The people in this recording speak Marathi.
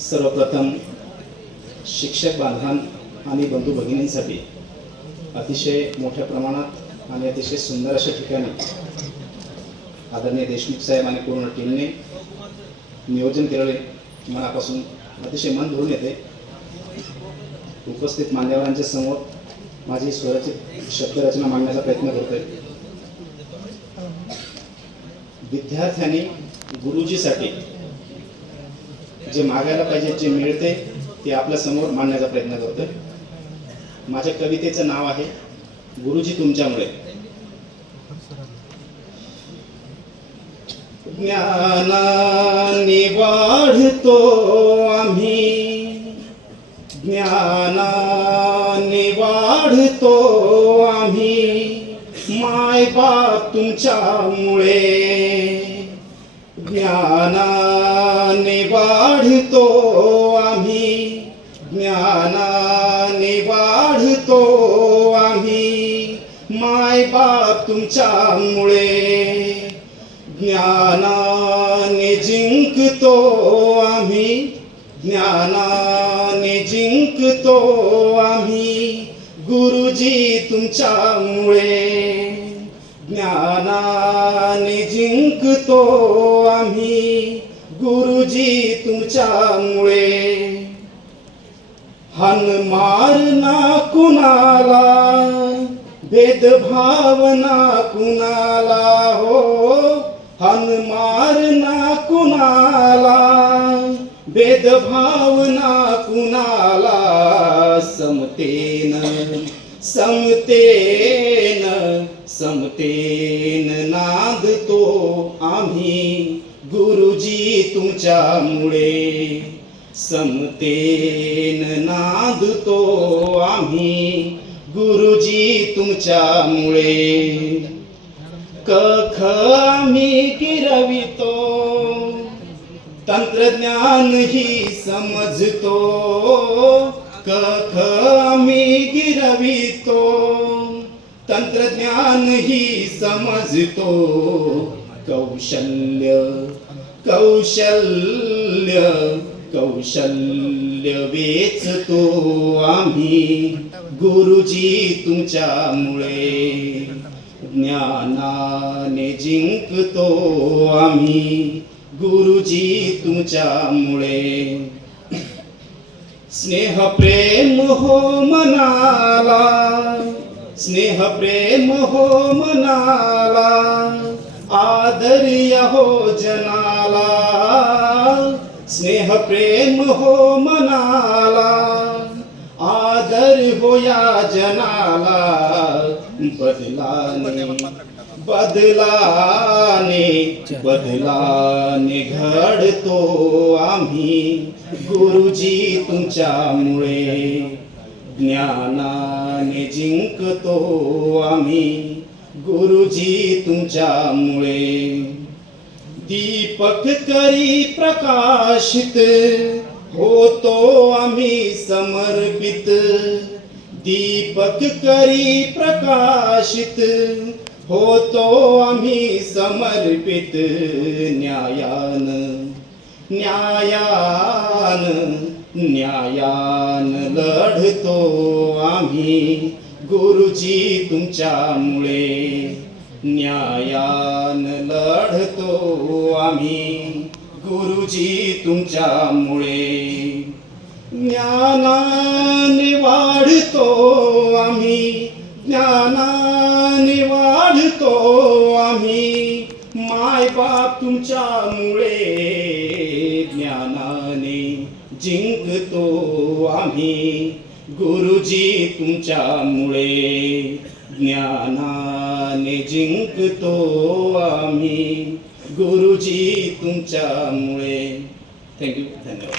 सर्वप्रथम शिक्षक बांधवान आणि बंधू भगिनींसाठी अतिशय मोठ्या प्रमाणात आणि अतिशय सुंदर अशा ठिकाणी आदरणीय देशमुख साहेब आणि पूर्ण टीमने नियोजन केलेले मनापासून अतिशय मन धरून येते. उपस्थित मान्यवरांच्या समोर माझी स्वराची शब्दरचना मांडण्याचा प्रयत्न करतोय. विद्यार्थ्यांनी गुरुजीसाठी जे मागायला पाहिजे जे मिळते ते आपल्यासमोर मांडण्याचा प्रयत्न करतोय. माझ्या कवितेचं नाव आहे गुरुजी तुमच्यामुळे. ज्ञानाने वाढतो आम्ही. ज्ञानाने वाढतो आम्ही. माय बाप तुमच्यामुळे. ज्ञाना वाढतो आम्ही. ज्ञानाने वाढतो आम्ही. माय बाप तुमच्यामुळे. ज्ञानाने जिंकतो आम्ही. ज्ञानाने जिंकतो आम्ही. गुरुजी तुमच्यामुळे. ज्ञानाने जिंकतो आम्ही. गुरुजी तुमच्यामुळे. हनमार ना कुणाला भेदभावना कुणाला हो? हनमार ना कुणाला भेदभावना कुणाला? समतेन समतेन समतेन नांदतो आम्ही. गुरुजी तुमच्यामुळे समतेन नांदतो आम्ही. गुरुजी तुमच्यामुळे कख आम्ही गिरवितो. तंत्रज्ञान ही समजतो. कख आम्ही गिरवितो. तंत्रज्ञान ही समजतो. कौशल्य कौशल्य कौशल्य वेचतो आम्ही. गुरुजी तुमच्यामुळे ज्ञानाने जिंकतो आम्ही. गुरुजी तुमच्यामुळे स्नेह प्रेम हो मनाला स्नेह प्रेम हो मनाला. आदर्य हो जनाला स्नेह प्रेम हो मनाला आदर हो या जनाला बदलाने बदलाने बदलाने घडतो आम्ही गुरुजी तुमच्यामुळे. ज्ञानाने जिंकतो आम्ही गुरुजी तुमच्यामुळे. दीपक करी प्रकाशित होतो आम्ही समर्पित. दीपक करी प्रकाशित होतो आम्ही समर्पित. न्यायान न्यायान न्यायान लढतो आम्ही. गुरुजी तुमच्यामुळे न्यायान लढतो आम्ही. गुरुजी तुमच्यामुळे ज्ञानाने वाढतो आम्ही. ज्ञानाने वाढतो आम्ही. माय बाप तुमच्यामुळे ज्ञानाने जिंकतो आम्ही. गुरुजी तुमच्यामुळे ज्ञानाने जिंकतो आम्ही. गुरुजी तुमच्यामुळे. थँक्यू धन्यवाद.